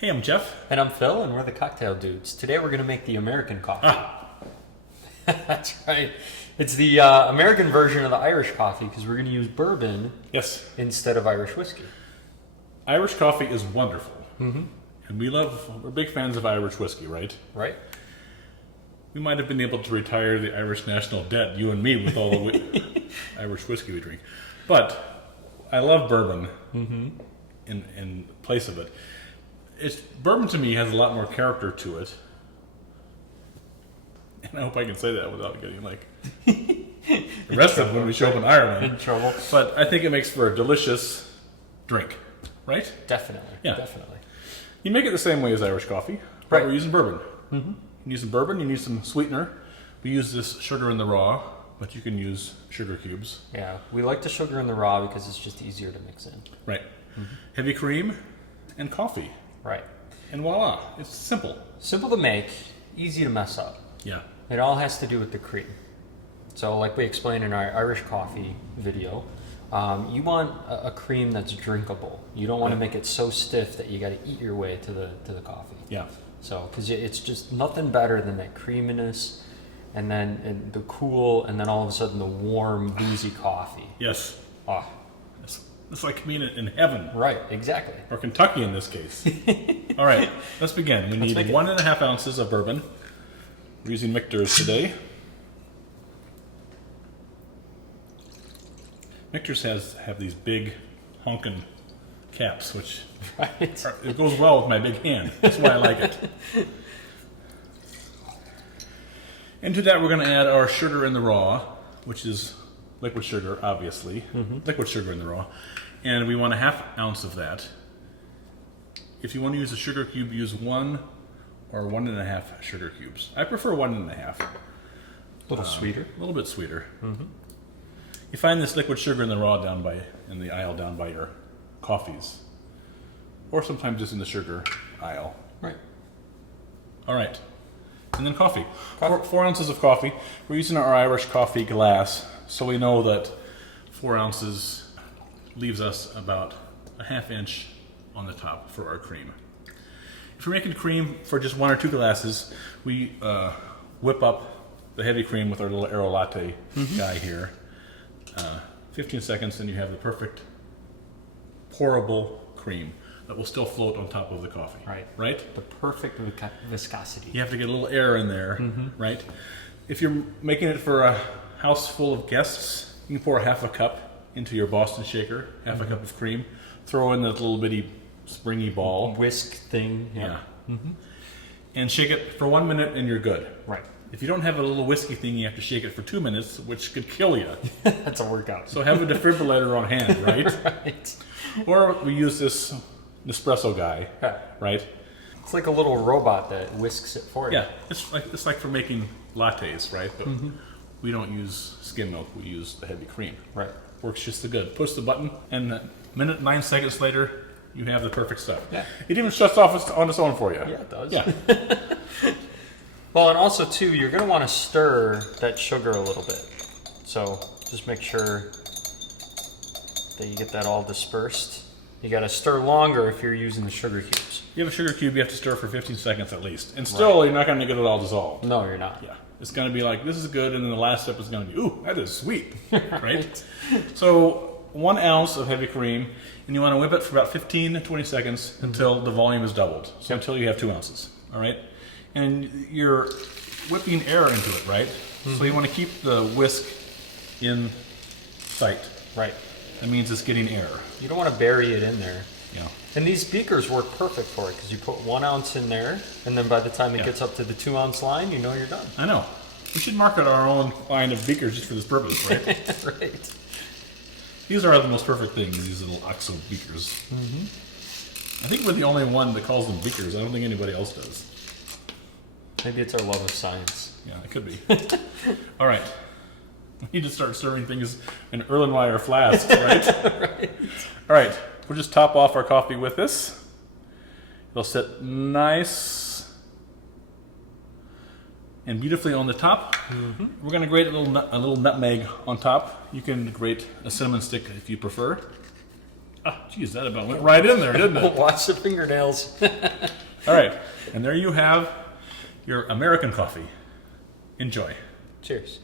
Hey, I'm Jeff. And I'm Phil, and we're the Cocktail Dudes. Today we're going to make the American coffee. That's right. It's the American version of the Irish coffee because we're going to use bourbon instead of Irish whiskey. Irish coffee is wonderful. Mm-hmm. And we're big fans of Irish whiskey, right? Right. We might have been able to retire the Irish national debt, you and me, with all the Irish whiskey we drink. But I love bourbon in place of it. Bourbon to me has a lot more character to it. And I hope I can say that without getting arrested when we show up in Ireland. In trouble. But I think it makes for a delicious drink, right? Definitely. Yeah. Definitely. You make it the same way as Irish coffee, but right. We're using bourbon. Mm-hmm. You need some bourbon, you need some sweetener. We use this sugar in the raw, but you can use sugar cubes. Yeah, we like the sugar in the raw because it's just easier to mix in. Right. Mm-hmm. Heavy cream and coffee. Right. And voila, it's simple. Simple to make, easy to mess up. Yeah. It all has to do with the cream. So like we explained in our Irish coffee video, you want a cream that's drinkable. You don't want to make it so stiff that you got to eat your way to the coffee. Yeah. So, because it's just nothing better than that creaminess and the cool, and then all of a sudden the warm, boozy coffee. Yes. Ah. It's like being in heaven. Right, exactly. Or Kentucky in this case. All right, let's begin. We need 1.5 ounces of bourbon. We're using Michter's today. Michter's have these big honkin' caps, which it goes well with my big hand. That's why I like it. Into that, we're going to add our sugar in the raw, which is liquid sugar, obviously. Liquid sugar in the raw. And we want 1/2 ounce of that. If you want to use a sugar cube, use 1 or 1.5 sugar cubes. I prefer 1.5. A little sweeter. A little bit sweeter. You find this liquid sugar in the raw in the aisle down by your coffees. Or sometimes just in the sugar aisle. Right. All right. And then coffee. 4 ounces of coffee. We're using our Irish coffee glass, so we know that 4 ounces leaves us about a 1/2 inch on the top for our cream. If we're making cream for just 1 or 2 glasses, we whip up the heavy cream with our little Aero Latte guy here. 15 seconds, and you have the perfect pourable cream that will still float on top of the coffee. Right. Right? The perfect viscosity. You have to get a little air in there, right? If you're making it for a house full of guests, you can pour 1/2 cup into your Boston shaker, 1/2 cup of cream, throw in that little bitty springy ball. Whisk thing. Yeah. And shake it for 1 minute and you're good. Right. If you don't have a little whiskey thing, you have to shake it for 2 minutes, which could kill you. That's a workout. So have a defibrillator on hand, right? Right. Or we use this Nespresso guy, right? It's like a little robot that whisks it for you. Yeah, it's like for making lattes, right? But we don't use skim milk, we use the heavy cream. Right. Works just as good. Push the button, and a minute, 9 seconds later, you have the perfect stuff. Yeah. It even shuts off on its own for you. Yeah, it does. Yeah. Well, and also, too, you're going to want to stir that sugar a little bit. So just make sure that you get that all dispersed. You got to stir longer if you're using the sugar cubes. You have a sugar cube, you have to stir for 15 seconds at least. And still, you're not going to get it all dissolved. No, you're not. Yeah. It's going to be like, this is good, and then the last step is going to be, ooh, that is sweet, right? So 1 ounce of heavy cream, and you want to whip it for about 15 to 20 seconds until the volume is doubled. So until you have 2 ounces, all right? And you're whipping air into it, right? So you want to keep the whisk in sight. Right. That means it's getting air. You don't want to bury it in there. Yeah. And these beakers work perfect for it because you put 1 ounce in there, and then by the time it gets up to the 2 ounce line, you know you're done. I know. We should market our own line of beakers just for this purpose, right? Right. These are the most perfect things, these little OXO beakers. I think we're the only one that calls them beakers. I don't think anybody else does. Maybe it's our love of science. Yeah, it could be. All right. We need to start serving things in Erlenmeyer flasks, right? Right. All right. We'll just top off our coffee with this. It'll sit nice and beautifully on the top. We're going to grate a little nutmeg on top. You can grate a cinnamon stick if you prefer. Ah, geez, that about went right in there, didn't it? Watch the fingernails. All right, and there you have your American coffee. Enjoy. Cheers.